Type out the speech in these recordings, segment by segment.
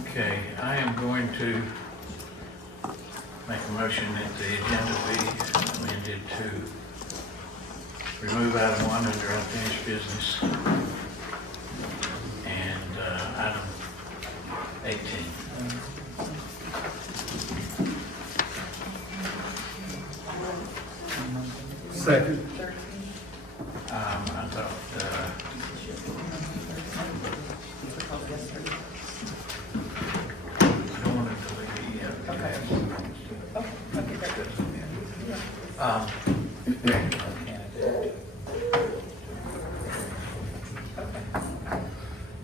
Okay, I am going to make a motion that the agenda be amended to remove item 1 under unfinished business and item 18. Second. I thought, I don't want to delete it yet.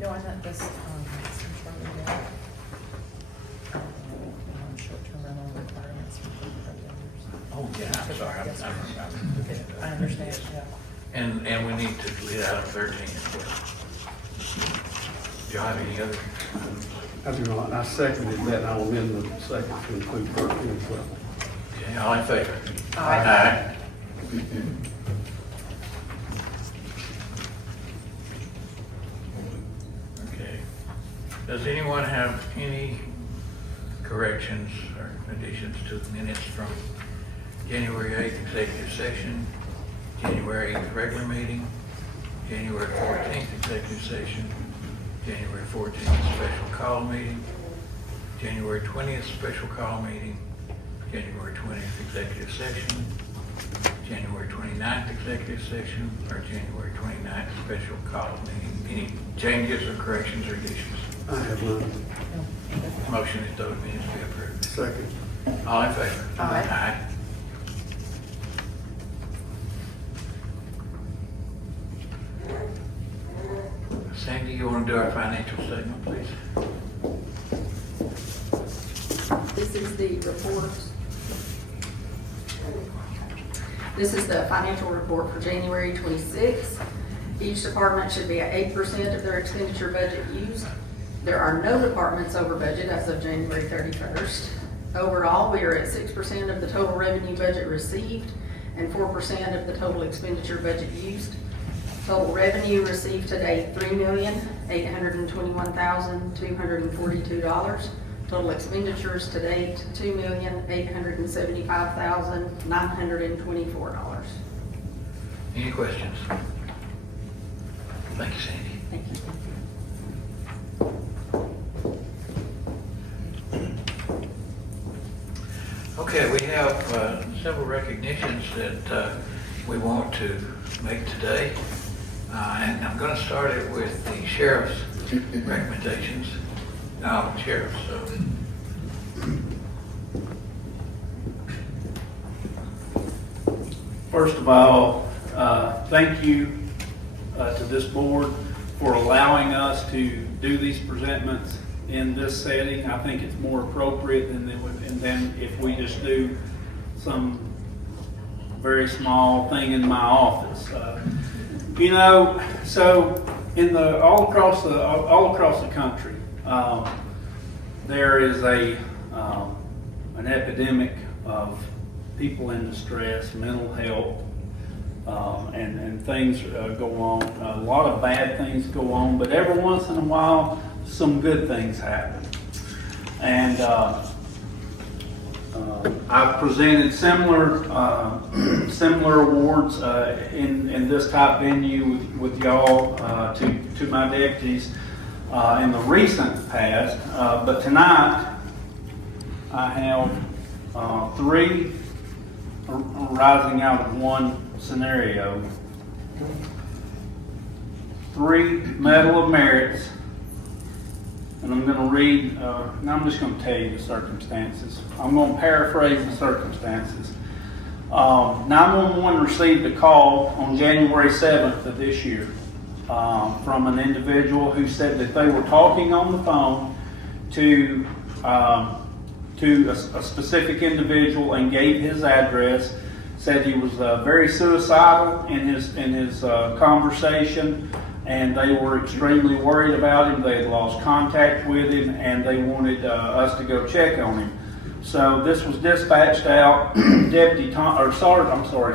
No, I meant this, short-term rental requirements for vendors. Oh, yeah, I'm sorry. I understand, yeah. And we need to delete item 13 as well. Do y'all have any other? I do not. I seconded that. I'll amend the second to include 13 as well. Okay, all in favor? Aye. Okay. Does anyone have any corrections or additions to the minutes from January 8th executive session, January 8th regular meeting, January 14th executive session, January 14th special call meeting, January 20th special call meeting, January 20th executive session, January 29th executive session, or January 29th special call meeting? Any changes or corrections or additions? I have none. Motion is those minutes be approved. Second. All in favor? Aye. Sandy, you want to do our financial statement, please? This is the report. This is the financial report for January 26th. Each department should be at 8% of their expenditure budget used. There are no departments over budget as of January 31st. Overall, we are at 6% of the total revenue budget received and 4% of the total expenditure budget used. Total revenue received to date, $3,821,242. Total expenditures to date, $2,875,924. Any questions? Thank you, Sandy. Thank you. Okay, we have several recognitions that we want to make today. And I'm going to start it with the sheriff's recommendations. Sheriff, so. First of all, thank you to this board for allowing us to do these presentments in this setting. I think it's more appropriate than if we just do some very small thing in my office. So all across the country, there is an epidemic of people in distress, mental health, and things go on. A lot of bad things go on, but every once in a while, some good things happen. And I've presented similar awards in this type venue with y'all to my deputies in the recent past, but tonight I have 3 arising out of one scenario. 3 Medal of Merits, and I'm going to read, I'm just going to tell you the circumstances. I'm going to paraphrase the circumstances. 911 received a call on January 7th of this year from an individual who said that they were talking on the phone to a specific individual and gave his address, said he was very suicidal in his conversation, and they were extremely worried about him. They had lost contact with him, and they wanted us to go check on him. So this was dispatched out.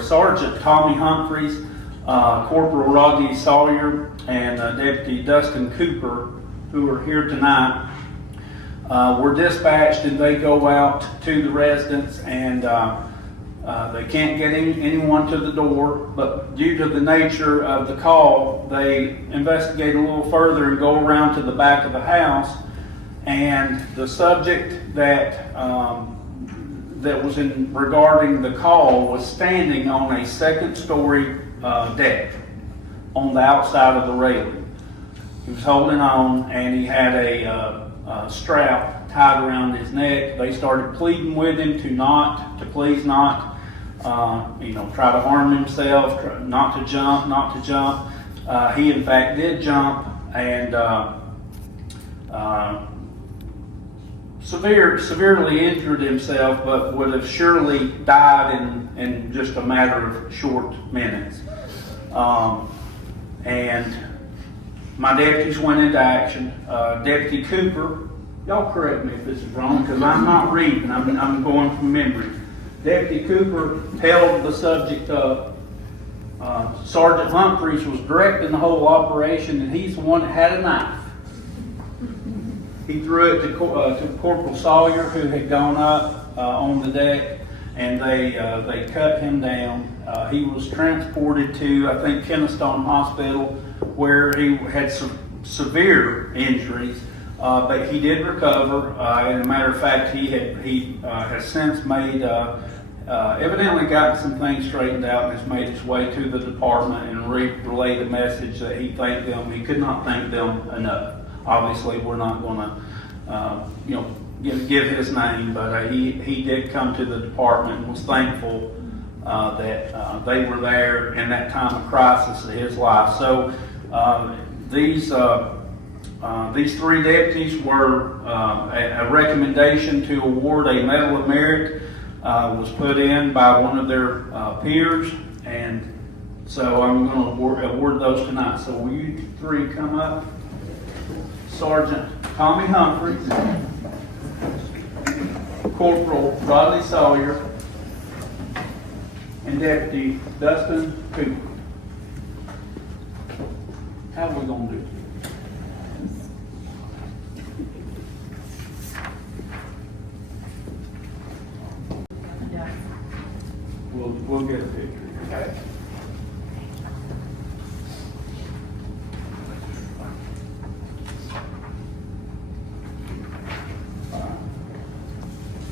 Sergeant Tommy Humphreys, Corporal Rocky Sawyer, and Deputy Dustin Cooper, who are here tonight. were dispatched, and they go out to the residents, and they can't get anyone to the door, but due to the nature of the call, they investigate a little further and go around to the back of the house, and the subject that that was in regarding the call was standing on a second-story deck on the outside of the railing. He was holding on, and he had a strap tied around his neck. They started pleading with him to please not, try to harm himself, not to jump. He in fact did jump, and severely injured himself, but would have surely died in just a matter of short minutes. And my deputies went into action. Deputy Cooper, y'all correct me if this is wrong, because I'm not reading, I'm going from memory. Deputy Cooper held the subject up. Sergeant Humphreys was directing the whole operation, and he's the one that had a knife. He threw it to Corporal Sawyer, who had gone up on the deck, and they cut him down. He was transported to, I think, Kennestone Hospital, where he had some severe injuries, but he did recover. As a matter of fact, he has since made, evidently gotten some things straightened out and has made his way to the department and relayed a message that he thanked them. He could not thank them enough. Obviously, we're not going to, give his name, but he did come to the department and was thankful that they were there in that time of crisis of his life. So these three deputies were a recommendation to award a Medal of Merit was put in by one of their peers, and so I'm going to award those tonight. So will you three come up? Sergeant Tommy Humphreys, Corporal Rodney Sawyer, and Deputy Dustin Cooper. How are we going to do it? Yeah. We'll get a picture. Okay.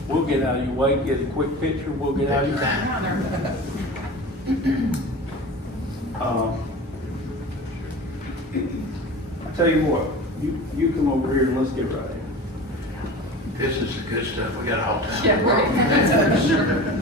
We'll get out of your way, get a quick picture, we'll get out of your time. I tell you what, you come over here and let's get right in. This is the good stuff. We got all time. Yeah, right. That's for sure.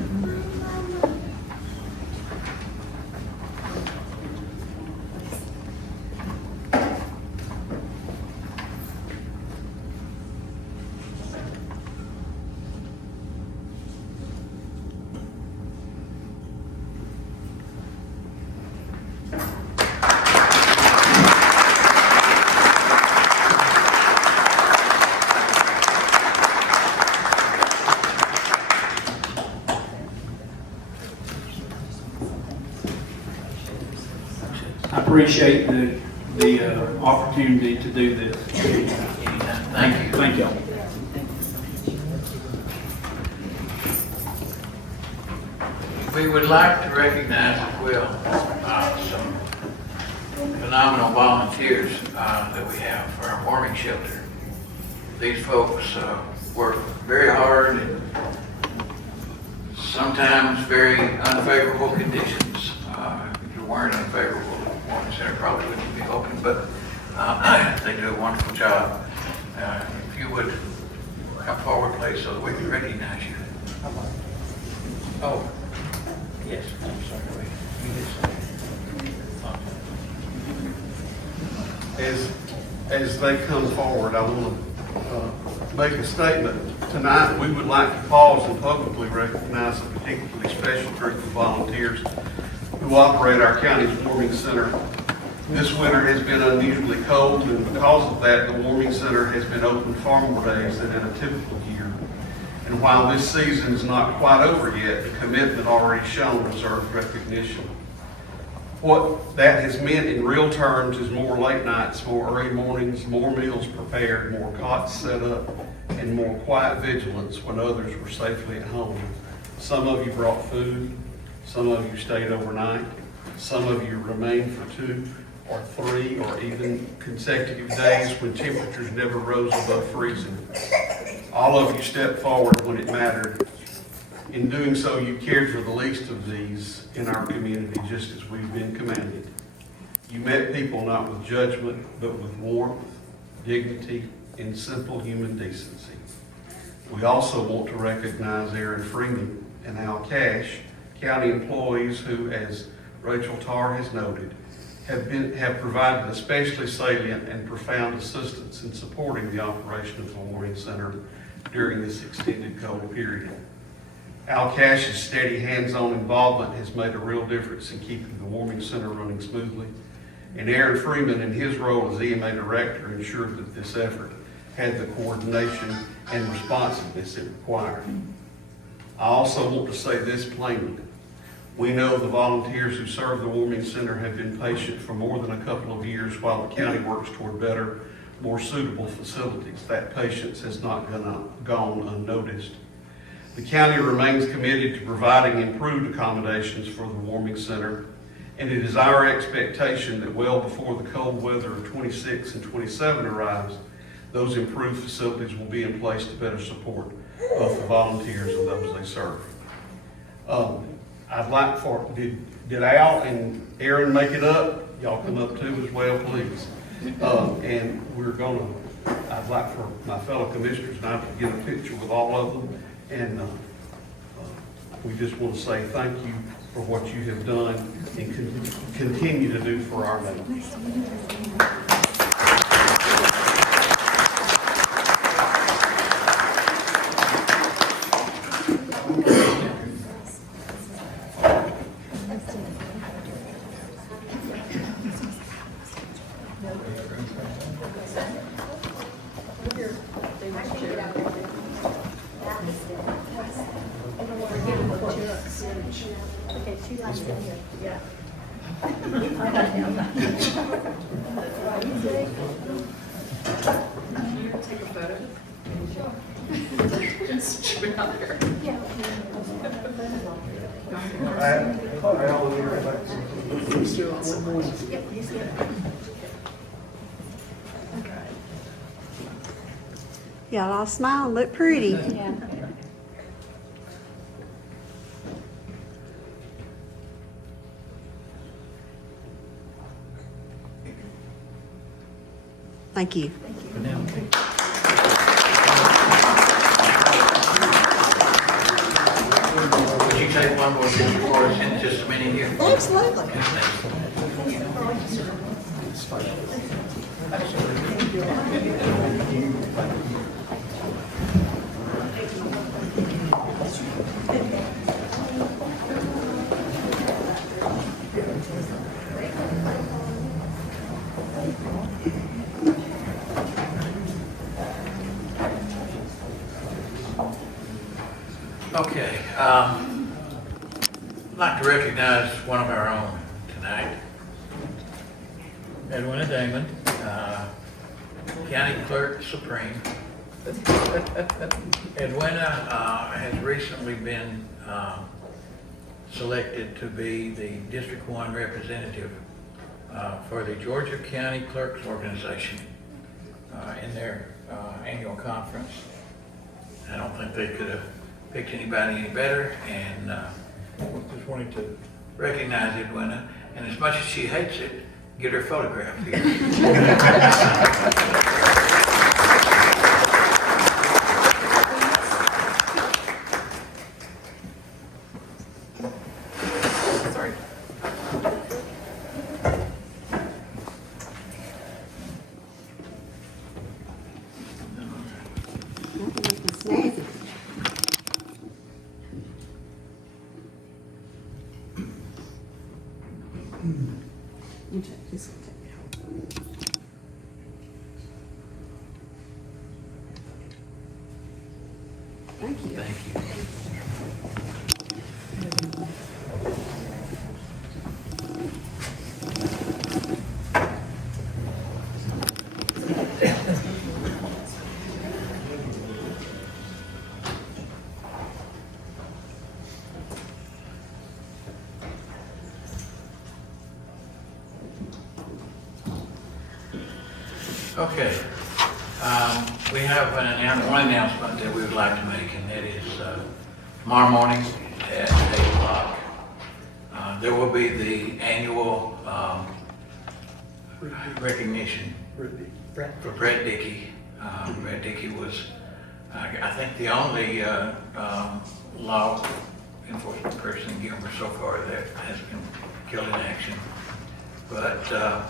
I appreciate the opportunity to do this. Thank you. Thank you. We would like to recognize as well some phenomenal volunteers that we have for our warming shelter. These folks work very hard in sometimes very unfavorable conditions. If it weren't unfavorable, the warming center probably wouldn't be open, but they do a wonderful job. If you would come forward, please, so that we can recognize you. Oh. Yes, I'm sorry. As they come forward, I want to make a statement. Tonight, we would like to pause and publicly recognize a particularly special group of volunteers who operate our county's warming center. This winter has been unusually cold, and because of that, the warming center has been open far more days than in a typical year. And while this season is not quite over yet, the commitment already shown deserves recognition. What that has meant in real terms is more late nights, more early mornings, more meals prepared, more cots set up, and more quiet vigilance when others were safely at home. Some of you brought food, some of you stayed overnight, some of you remained for 2 or 3 or even consecutive days when temperatures never rose above freezing. All of you stepped forward when it mattered. In doing so, you cared for the least of these in our community, just as we've been commanded. You met people not with judgment, but with warmth, dignity, and simple human decency. We also want to recognize Aaron Freeman and Al Cash, county employees who, as Rachel Tarr has noted, have provided especially salient and profound assistance in supporting the operation of the Warming Center during this extended cold period. Al Cash's steady hands-on involvement has made a real difference in keeping the Warming Center running smoothly. And Aaron Freeman, in his role as EMA director, ensured that this effort had the coordination and responsiveness it required. I also want to say this plainly. We know the volunteers who serve the Warming Center have been patient for more than a couple of years while the county works toward better, more suitable facilities. That patience has not gone unnoticed. The county remains committed to providing improved accommodations for the Warming Center, and it is our expectation that well before the cold weather of 26 and 27 arrives, those improved facilities will be in place to better support both the volunteers and those they serve. I'd like for, did Al and Aaron make it up? Y'all come up too as well, please. And I'd like for my fellow commissioners and I to get a picture with all of them. And we just want to say thank you for what you have done and continue to do for our neighbors. Okay, 2 lines in here. Yeah. Take a photo. Just shoot it out there. Y'all all smile and look pretty. Yeah. Thank you. Would you take one more picture for us in just a minute here? Absolutely. Okay, I'd like to recognize one of our own tonight, Edwina Damon, County Clerk Supreme. Edwina has recently been selected to be the District 1 representative for the Georgia County Clerks Organization in their annual conference. I don't think they could have picked anybody any better, and just wanted to recognize Edwina, and as much as she hates it, get her photograph here. Sorry. Snazzy. You take this one. Thank you. Thank you. Okay. We have one announcement that we would like to make, and that is tomorrow morning at 8 o'clock. There will be the annual recognition for Brett Dickey. Brett Dickey was, I think, the only law enforcement person in Gilmer so far that has been killed in action. But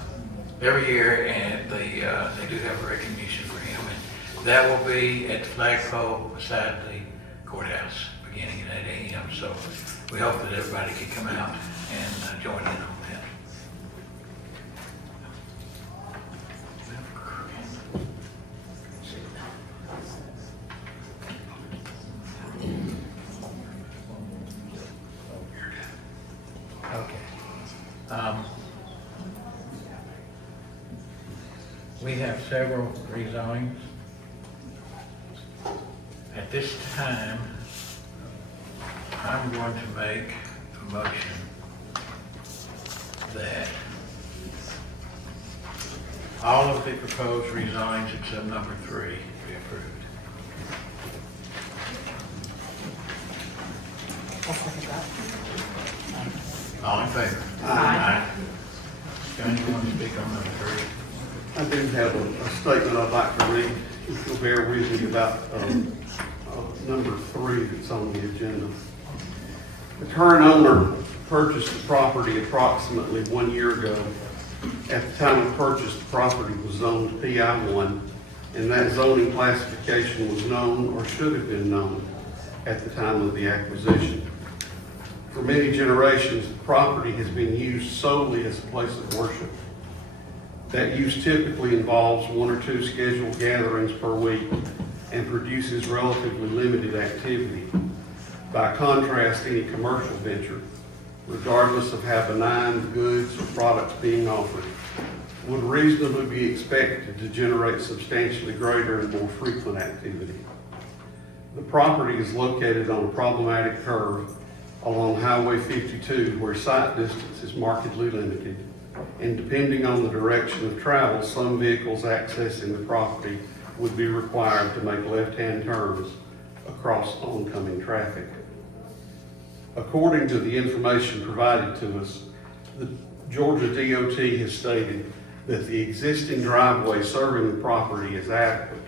every year, and they do have a recognition for him, and that will be at the flagpole beside the courthouse, beginning at 8 a.m. So we hope that everybody can come out and join in on that. Okay. We have several rezonings. At this time, I'm going to make a motion that all of the proposed rezonings except number 3 be approved. I'll second that. All in favor? Aye. John, you want to speak on number 3? I do have a statement I'd like to read, if you'll bear with me, about number 3 that's on the agenda. The current owner purchased the property approximately 1 year ago. At the time of purchase, the property was zoned PI1, and that zoning classification was known or should have been known at the time of the acquisition. For many generations, the property has been used solely as a place of worship. That use typically involves 1 or 2 scheduled gatherings per week and produces relatively limited activity. By contrast, any commercial venture, regardless of how benign the goods or products being offered, would reasonably be expected to generate substantially greater and more frequent activity. The property is located on a problematic curve along Highway 52 where sight distance is markedly limited, and depending on the direction of travel, some vehicles accessing the property would be required to make left-hand turns across oncoming traffic. According to the information provided to us, the Georgia DOT has stated that the existing driveway serving the property is adequate.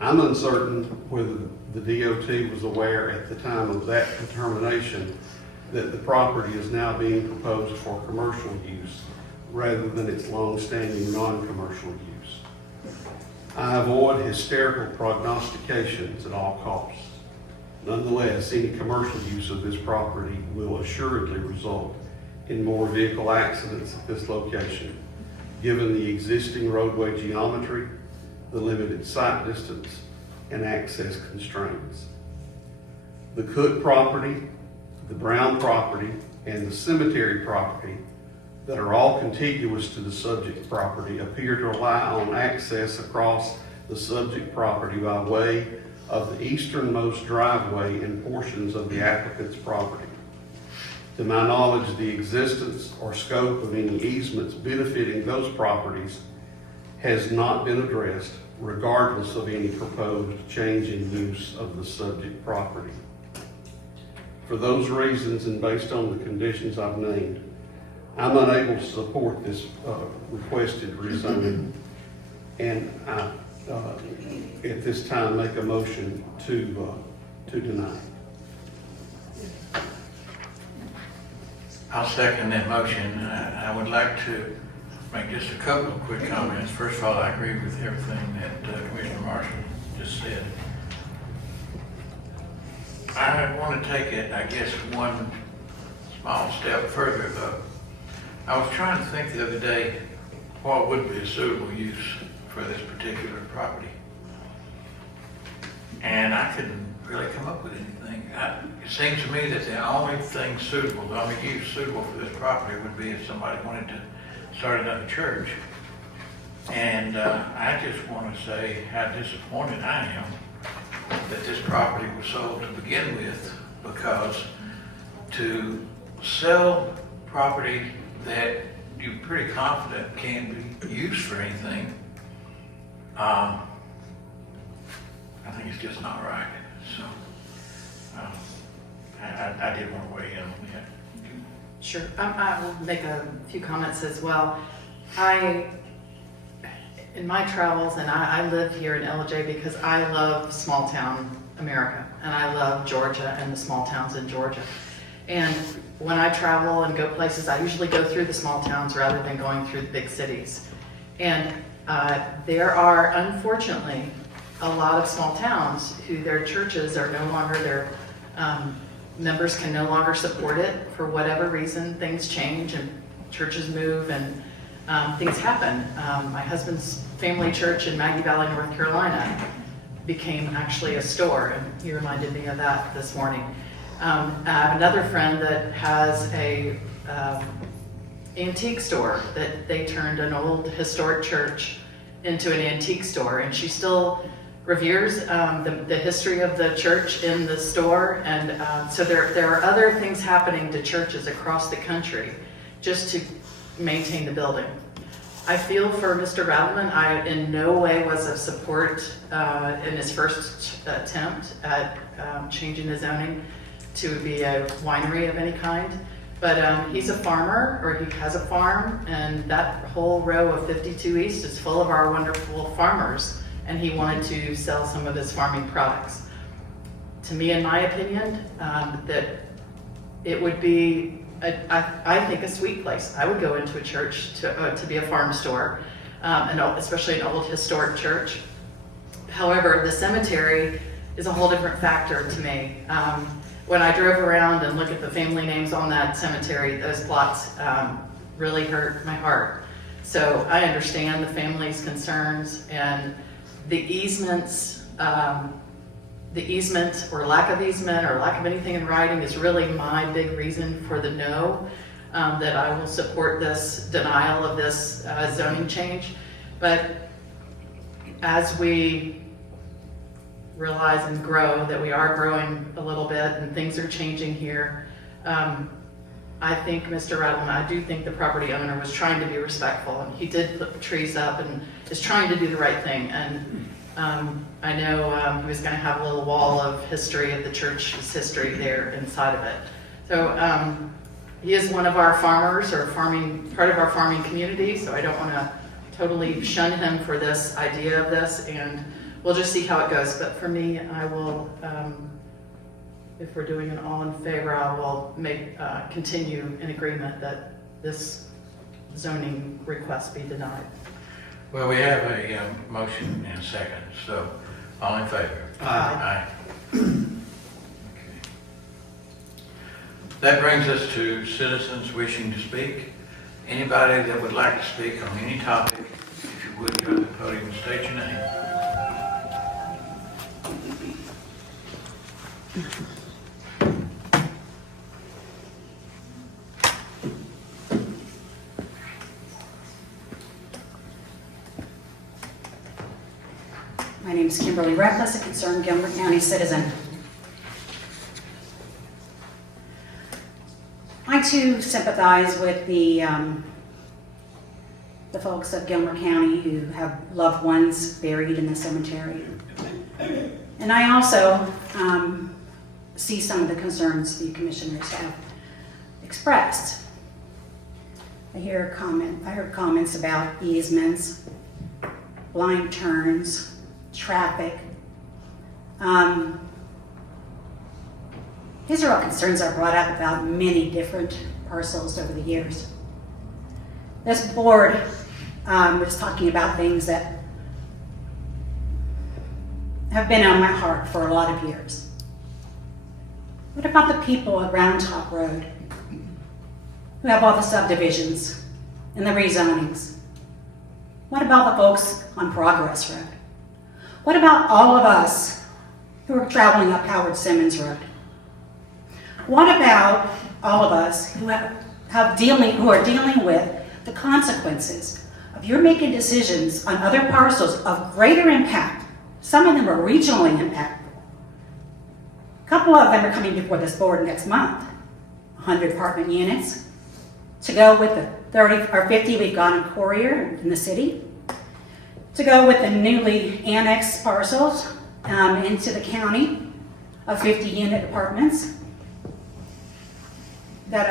I'm uncertain whether the DOT was aware at the time of that determination that the property is now being proposed for commercial use rather than its long-standing non-commercial use. I avoid hysterical prognostications at all costs. Nonetheless, any commercial use of this property will assuredly result in more vehicle accidents at this location, given the existing roadway geometry, the limited sight distance, and access constraints. The Cook property, the Brown property, and the cemetery property that are all contiguous to the subject property appear to rely on access across the subject property by way of the easternmost driveway and portions of the applicant's property. To my knowledge, the existence or scope of any easements benefiting those properties has not been addressed, regardless of any proposed change in use of the subject property. For those reasons, and based on the conditions I've named, I'm unable to support this requested rezoning, and I, at this time, make a motion to deny. I'll second that motion. I would like to make just a couple of quick comments. First of all, I agree with everything that Commissioner Marshall just said. I want to take it, I guess, one small step further, though. I was trying to think the other day what would be a suitable use for this particular property. And I couldn't really come up with anything. It seems to me that the only thing suitable, the only use suitable for this property would be if somebody wanted to start another church. And I just want to say how disappointed I am that this property was sold to begin with, because to sell property that you're pretty confident can't be used for anything I think it's just not right, so, I did want to weigh in on that. Sure, I will make a few comments as well. In my travels, and I live here in LJ because I love small town America, and I love Georgia and the small towns in Georgia. And when I travel and go places, I usually go through the small towns rather than going through the big cities. And there are, unfortunately, a lot of small towns who their churches are no longer, their members can no longer support it for whatever reason. Things change and churches move and things happen. My husband's family church in Maggie Valley, North Carolina became actually a store, and he reminded me of that this morning. I have another friend that has a antique store that they turned an old historic church into an antique store, and she still reveres the history of the church in the store. And so there are other things happening to churches across the country just to maintain the building. I feel for Mr. Rattleman. I in no way was of support in his first attempt at changing the zoning to be a winery of any kind. But he's a farmer, or he has a farm, and that whole row of 52 East is full of our wonderful farmers, and he wanted to sell some of his farming products. To me, in my opinion, that it would be, I think, a sweet place. I would go into a church to be a farm store, and especially an old historic church. However, the cemetery is a whole different factor to me. When I drove around and looked at the family names on that cemetery, those plots really hurt my heart. So I understand the family's concerns, and the easements, the easement or lack of easement or lack of anything in writing is really my big reason for the no, that I will support this denial of this zoning change. But as we realize and grow, that we are growing a little bit and things are changing here, I think Mr. Rattleman, I do think the property owner was trying to be respectful, and he did put the trees up and is trying to do the right thing. And I know he was going to have a little wall of history of the church's history there inside of it. So he is one of our farmers, or part of our farming community, so I don't want to totally shun him for this idea of this, and we'll just see how it goes. But for me, I will, if we're doing an all in favor, I will continue in agreement that this zoning request be denied. Well, we have a motion and a second, so all in favor? Aye. Okay. That brings us to citizens wishing to speak. Anybody that would like to speak on any topic, if you would, go to the podium and state your name. My name is Kimberly Reckless, a concerned Gilmer County citizen. I too sympathize with the folks of Gilmer County who have loved ones buried in the cemetery. And I also see some of the concerns the commissioners have expressed. I heard comments about easements, blind turns, traffic. These are all concerns I've brought up about many different parcels over the years. This board was talking about things that have been on my heart for a lot of years. What about the people at Round Top Road who have all the subdivisions and the rezonings? What about the folks on Progress Road? What about all of us who are traveling up Howard Simmons Road? What about all of us who are dealing with the consequences of your making decisions on other parcels of greater impact? Some of them are regionally impactful. A couple of them are coming before this board next month. 100 apartment units to go with the 30 or 50 we've got in Courier in the city, to go with the newly annexed parcels into the county of 50-unit apartments. That,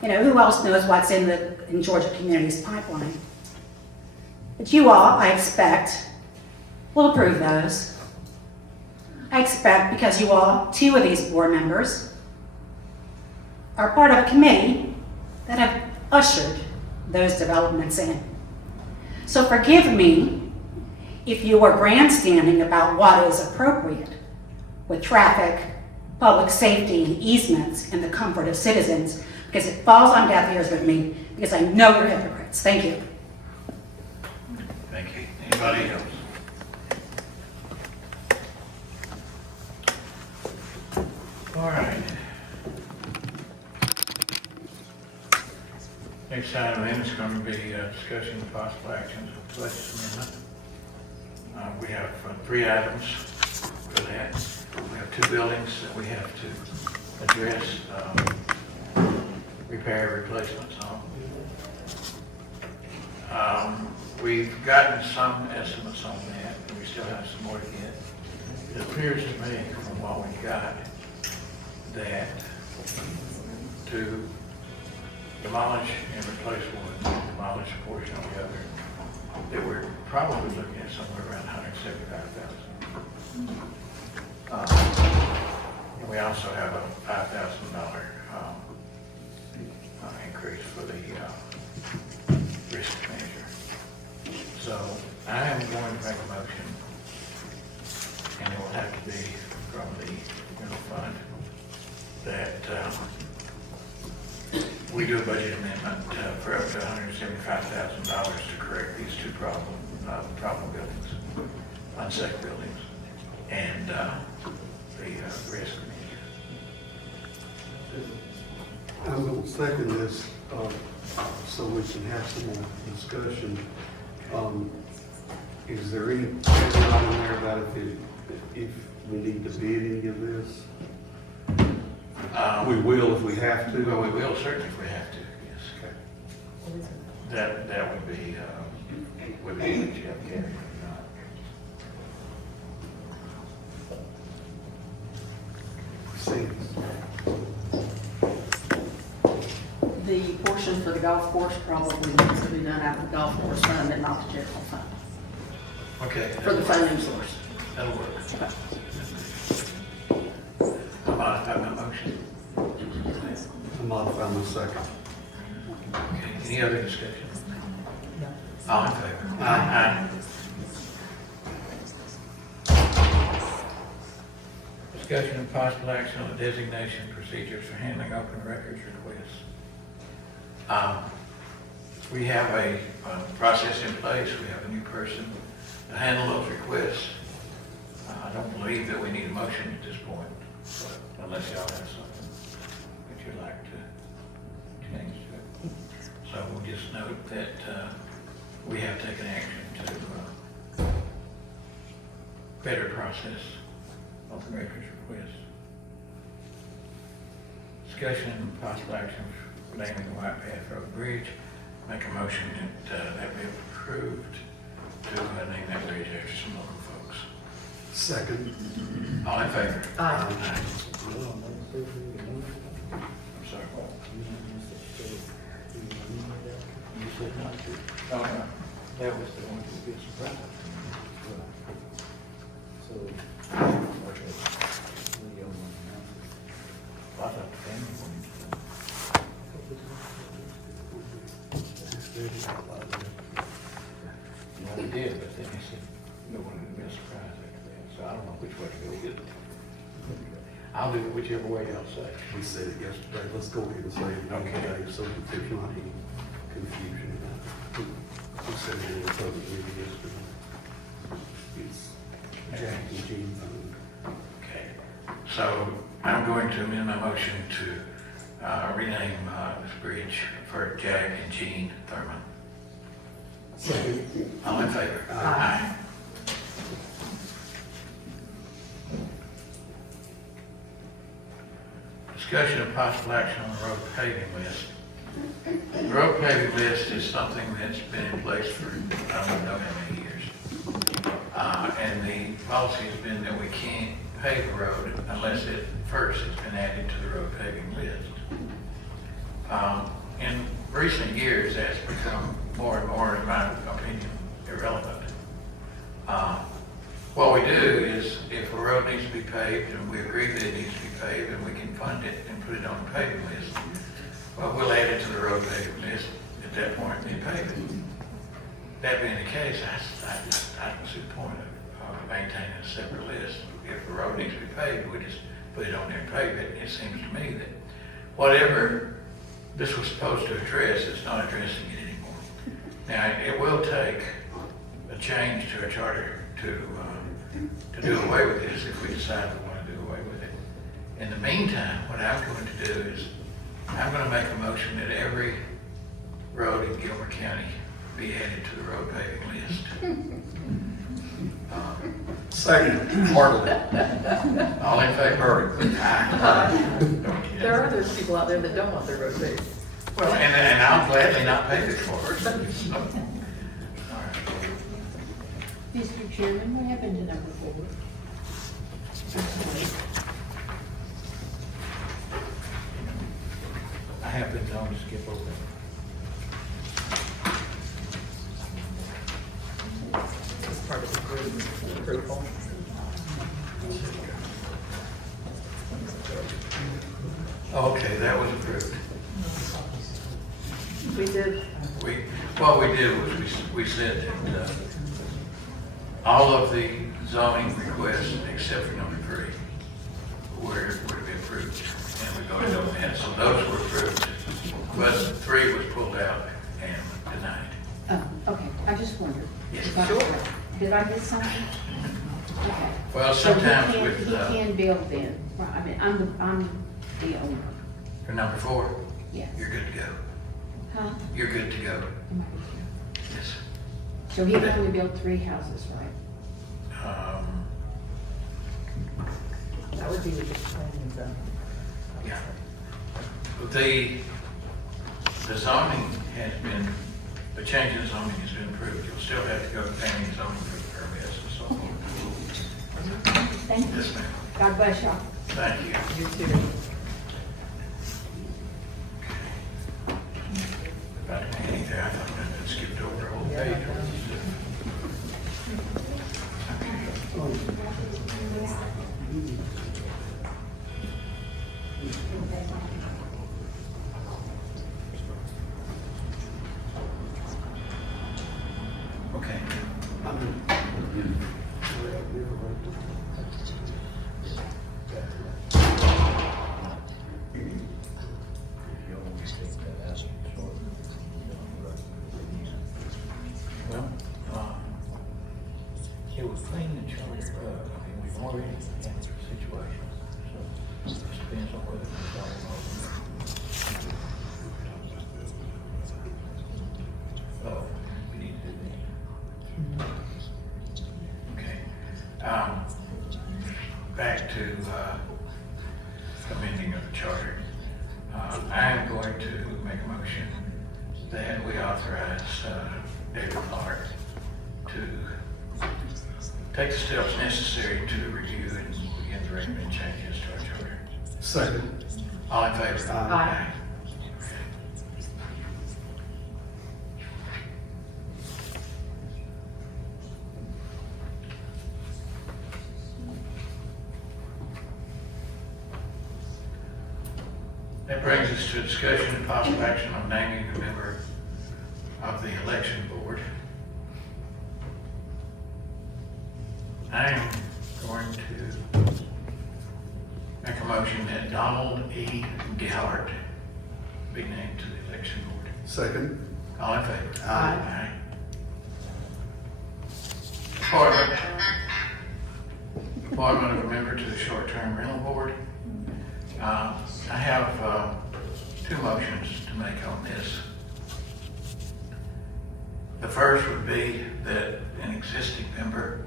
who else knows what's in Georgia Communities pipeline? But you all, I expect, will approve those. I expect because you all, 2 of these board members, are part of a committee that have ushered those developments in. So forgive me if you are grandstanding about what is appropriate with traffic, public safety, and easements, and the comfort of citizens, because it falls on deaf ears with me, because I know you're hypocrites. Thank you. Thank you. Anybody else? All right. Next item then is going to be discussion of possible actions of budget amendment. We have 3 items for that. We have 2 buildings that we have to address, repair, replacements on. We've gotten some estimates on that, and we still have some more to get. It appears to me from what we've got that to demolish and replace one, demolish a portion of the other, that we're probably looking at somewhere around $175,000. And we also have a $5,000 increase for the risk measure. So I am going to make a motion, and it will have to be from the general fund, that we do a budget amendment for up to $175,000 to correct these 2 problem buildings, unsafe buildings, and the risk measure. I'm going to second this so we can have some more discussion. Is there any anything on there about if we need to bid any of this? We will if we have to. Well, we will certainly if we have to, yes. Okay. That would be what Jeff carried. The portion for the golf course probably needs to be done out of the golf course fund and not the general fund, Okay. for the funding source. That'll work. I'll modify my motion. I'll modify my second. Okay, any other discussion? All in favor? Aye. Discussion and possible action on the designation procedures for handling open records requests. We have a process in place. We have a new person to handle those requests. I don't believe that we need a motion at this point, but unless y'all have something that you'd like to change to it. So we'll just note that we have taken action to better process open records requests. Discussion and possible action for naming the White Path Road Bridge. Make a motion that we have approved to name that bridge after some local folks. Second. All in favor? Aye. I'm sorry. You said not to. Oh, no. That was the one that was surprised. I thought the family wanted to. No, we did, but then he said, no one would be a surprise after that, so I don't know which way to go with it. I'll do it whichever way y'all say. We said it yesterday. Let's go ahead and say it today so that there's not any confusion about it. We said it in the public meeting yesterday. It's Jack and Jean Fund. Okay, so I'm going to amend my motion to rename this bridge for Jack and Jean Thurman. Second. All in favor? Aye. Discussion of possible action on the road paving list. The road paving list is something that's been in place for, I don't know how many years. And the policy has been that we can't pave a road unless it first has been added to the road paving list. In recent years, that's become more and more, in my opinion, irrelevant. What we do is, if a road needs to be paved, and we agree that it needs to be paved, and we can fund it and put it on the paving list, well, we'll add it to the road paving list at that point and pave it. That being the case, I don't see the point of maintaining a separate list. If a road needs to be paved, we just put it on there and pave it. It seems to me that whatever this was supposed to address, it's not addressing it anymore. Now, it will take a change to our charter to do away with this if we decide we want to do away with it. In the meantime, what I'm going to do is, I'm going to make a motion that every road in Gilmer County be added to the road paving list. Second, heartily. All in favor? Aye. There are those people out there that don't want their road paved. Well, and I'll gladly not pay it for it. All right. Mr. Chairman, what happened to number 4? I have been known to skip over. Part of the group approval. Okay, that was approved. We did. What we did was we said that all of the zoning requests, except for number 3, would be approved. And we voted on that, so those were approved. But 3 was pulled out and denied. Oh, okay, I just wondered. Yes, If I- sure. Did I miss something? Okay. Well, So he sometimes can- with, He can build then, right, I mean, I'm the owner, for number 4, yes. you're good to go. Huh? You're good to go. Am I good? Yes. So he can only build 3 houses, right? That would be the planning zone. Yeah. The zoning has been, the change in zoning has been approved. You'll still have to go to planning and zoning for the permits and so forth. Thank you. Yes, ma'am. God bless y'all. Thank you. You too. About to be anything, I thought I skipped over a whole page. Okay. Well, it was clean and charter up. I mean, we've already had situations, so it just depends on whether it's all over. Oh, we need to do that. Okay. Back to, amending of the charter. I am going to make a motion that we authorize, David Clark to take the steps necessary to review and begin to recommend changes to our charter. Second. All in favor? Aye. Okay. That brings us to discussion and possible action on naming a member of the election board. I am going to make a motion that Donald E. Gallard be named to the election board. Second. All in favor? Aye. Appointment of a member to the short-term rental board. I have 2 motions to make on this. The first would be that an existing member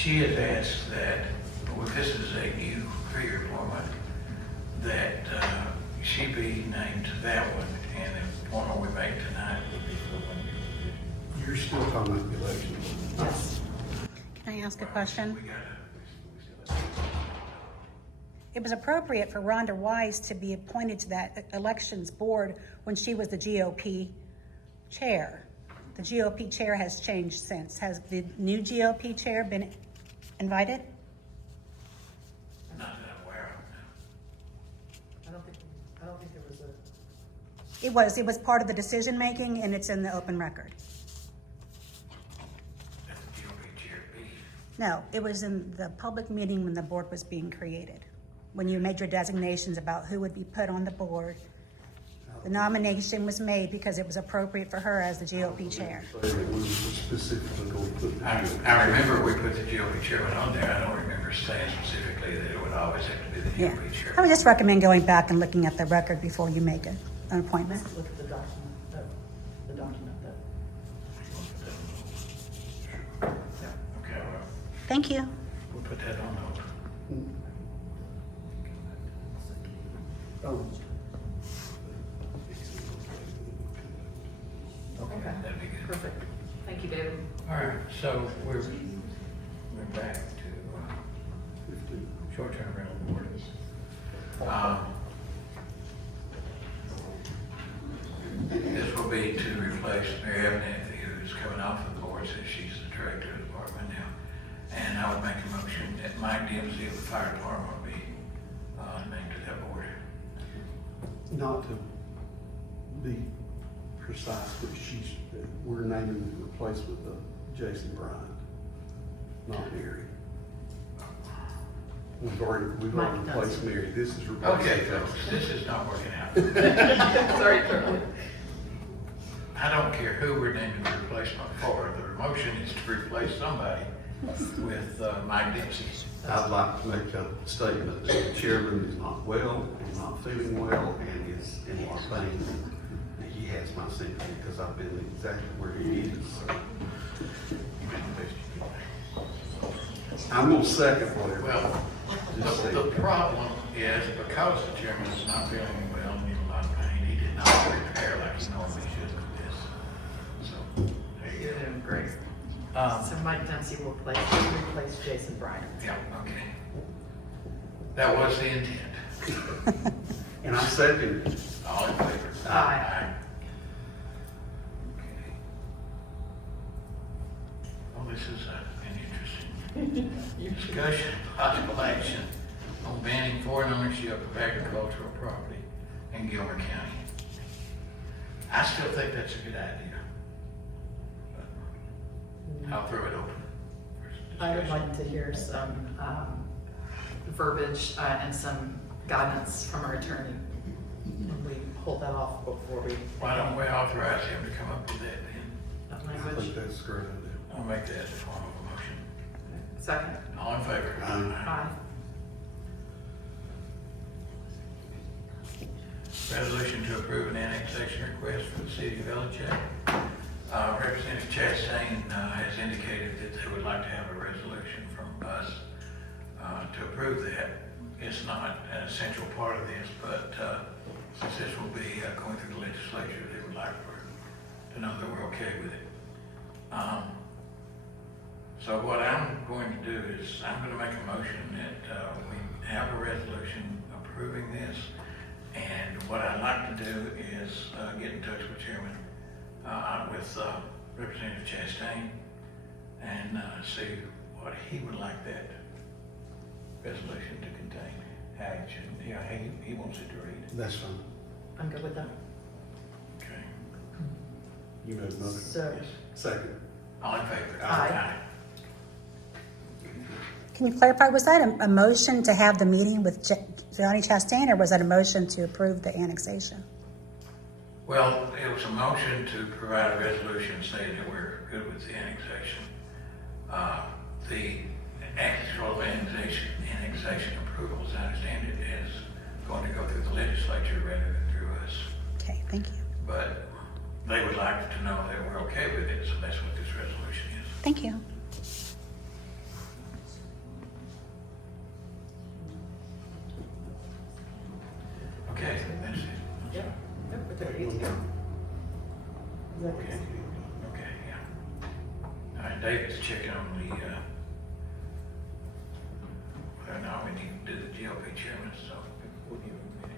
she has asked that, well, this is a new three-year appointment, that she be named to that one, and the appointment we make tonight would be for 1 year. You're still talking about the elections. Yes. Can I ask a question? We still have- It was appropriate for Rhonda Wise to be appointed to that elections board when she was the GOP chair. The GOP chair has changed since. Has the new GOP chair been invited? Not that I'm aware of, I don't think there was a. It was part of the decision making and it's in the open record. no. That's the GOP chair be. No, it was in the public meeting when the board was being created. When you made your designations about who would be put on the board. The nomination was made because it was appropriate for her as the GOP chair. Say that we were specifically going to put. I remember we put the GOP chairman on there. I don't remember saying specifically that it would always have to be the Yeah. GOP chair. I would just recommend going back and looking at the record before you make an appointment. Look at the document, the document that. Okay, well, Thank you. we'll put that on hold. Oh. Okay. That'd be good. Perfect. Thank you, David. All right, so we're back to short-term rental board. This will be to replace Mary Abernathy, who's coming off the board since she's the director of the department now. And I would make a motion that Mike Dempsey of the fire department would be named to that board. Not to be precise, but we're naming the replacement of Jason Bryant, not Mary. We've already Mike replaced Johnson. Mary. This is replacing Okay, Jason. folks, this is not working out. Sorry, Charlie. I don't care who we're naming the replacement for. The motion is to replace somebody with Mike Dempsey. I'd like to make a statement that the chairman is not well, he's not feeling well, and is in a lot of pain. And he has my sympathy because I've been exactly where he is. So I'm gonna second whatever. Well, the problem is because the chairman is not feeling well and in a lot of pain, he did not prepare like he normally should for this. So, there you You're go. doing great. Um, So Mike Dempsey will replace Jason Bryant. Yeah, okay. That was the intent. And I second it. All in favor? Aye. Okay. Well, this is an interesting discussion, possible action on banning foreign ownership of agricultural property in Gilmer County. I still think that's a good idea. But I'll throw it open. for I would discussion. like to hear some verbiage and some guidance from our attorney. And we hold that off before we. Why don't we authorize him to come up with that then? That I language. think that's a great idea. I'll make that in the form of a motion. Second. All in favor? Aye. Resolution to approve an annexation request for the city of LJ. Representative Chastain has indicated that they would like to have a resolution from us to approve that. It's not an essential part of this, but since this will be going through the legislature, they would like to know that we're okay with it. So what I'm going to do is I'm going to make a motion that we have a resolution approving this. And what I'd like to do is get in touch with Chairman, with Representative Chastain and see what he would like that resolution to contain. How it should, yeah, he wants it to read. That's fine. I'm good with that. Okay. You made a motion? So, Second. All in favor? Aye. Can you clarify, was that a motion to have the meeting with Johnny Chastain, or was that a motion to approve the annexation? Well, it was a motion to provide a resolution saying that we're good with the annexation. The actual annexation approval, as I understand it, is going to go through the legislature rather than through us. Okay, thank you. But they would like to know that we're okay with it, so that's what this resolution is. Thank you. Okay, okay, yeah. All right, David's checking on the, well, now we need to do the GLP chairman, so we'll give him a minute.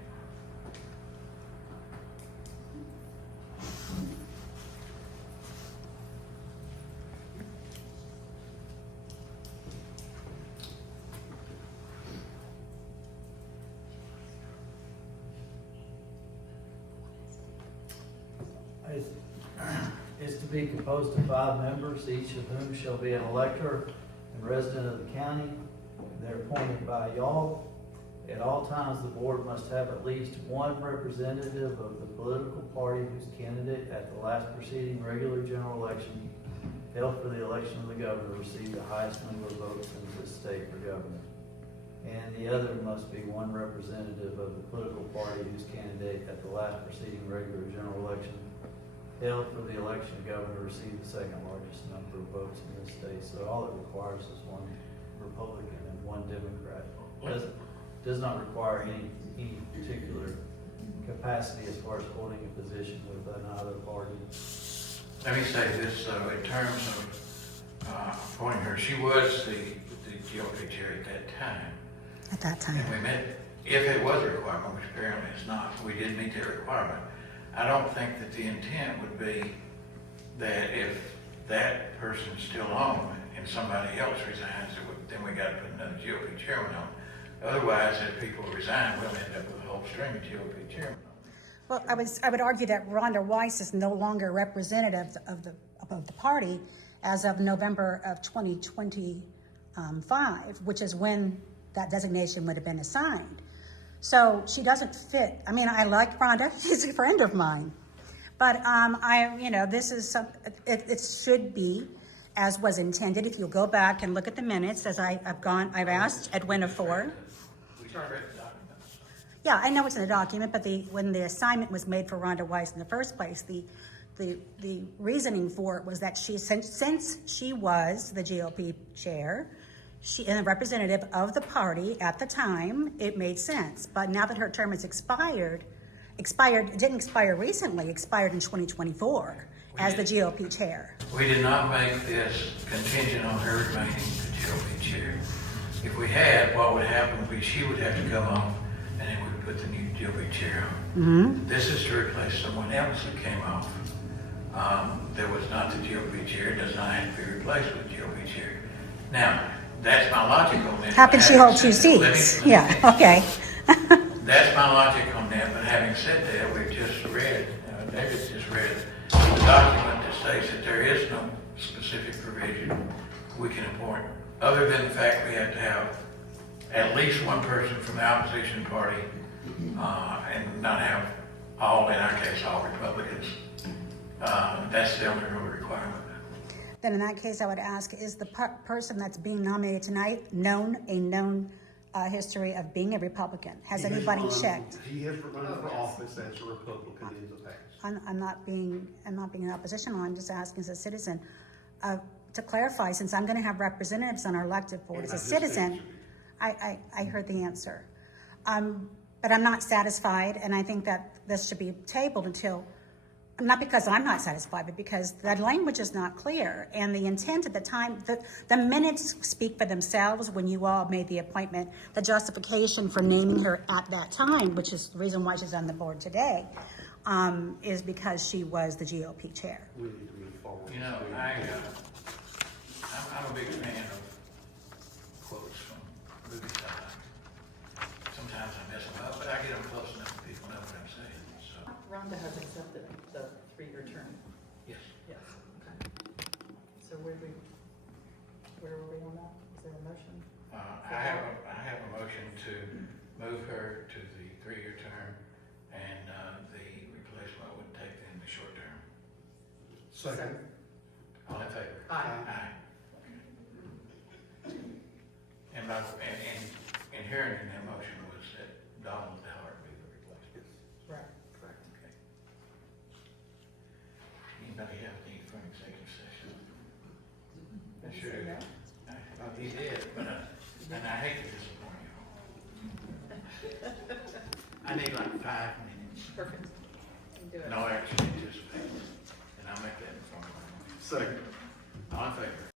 Is to be composed of 5 members, each of whom shall be an elector and resident of the county. They're appointed by y'all. At all times, the board must have at least one representative of the political party whose candidate at the last preceding regular general election held for the election of the governor received the highest number of votes in the state for governor. And the other must be one representative of the political party whose candidate at the last preceding regular general election held for the election of governor received the second largest number of votes in this state. So all it requires is one Republican and one Democrat. Does not require any particular capacity as far as holding a position with another party. Let me say this, though, in terms of appointing her, she was the GOP chair at that time. At that time. And we met, if it was a requirement, which apparently it's not, we did meet that requirement. I don't think that the intent would be that if that person's still on and somebody else resigns, then we gotta put another GOP chairman on. Otherwise, if people resign, we'll end up with a whole string of GOP chairmen. Well, I would argue that Rhonda Weiss is no longer representative of the party as of November of 2025, which is when that designation would have been assigned. So she doesn't fit. I mean, I like Rhonda; she's a friend of mine, but this is it should be as was intended. If you go back and look at the minutes, as I've asked Edwina for. We read the documents. Yeah, I know it's in the document, but when the assignment was made for Rhonda Weiss in the first place, the reasoning for it was that since she was the GOP chair, and a representative of the party at the time, it made sense. But now that her term has expired, it didn't expire recently, expired in 2024 as the GOP chair. We did not make this contingent on her remaining the GOP chair. If we had, what would happen would be she would have to come off and then we'd put the new GOP chair on. Mm-hmm. This is to replace someone else that came off. That was not the GOP chair, does not have to be replaced with GOP chair. Now, that's my logic on that. How can she hold two Let me- seats? Yeah, okay. That's my logic on that, but having said that, we've just read, David's just read the document that states that there is no specific provision we can appoint, other than the fact we have to have at least one person from the opposition party, and not have all, in our case, all Republicans. That's the only real requirement. Then in that case, I would ask, is the person that's being nominated tonight a known history of being a Republican? Has anybody checked? He has run for office as a Republican in the past. I'm not being in opposition. I'm just asking as a citizen to clarify. Since I'm going to have representatives on our elected board as a citizen, I heard the answer, but I'm not satisfied, and I think that this should be tabled until. Not because I'm not satisfied, but because the language is not clear. And the intent at the time, the minutes speak for themselves when you all made the appointment. The justification for naming her at that time, which is the reason why she's on the board today, is because she was the GOP chair. We need to move forward. You know, I'm a big fan of quotes from movies. Sometimes I mess them up, but I get them close enough that people know what I'm saying, so, Rhonda has accepted the 3-year term. yes. Yes. Okay. So where were we on that? Is there a motion? I have a motion to move her to the 3-year term, and the replacement would take in the short term. Second. All in favor? Aye. Aye. And inherent in that motion was that Donald Howard be the replacement. Right, correct. Okay. Anybody have any for an executive session? Did you Sure. say no? He did, but, and I hate to disappoint you. I need like 5 minutes. Perfect. Do it. No action anticipated. And I'll make that informal. Second. All in favor?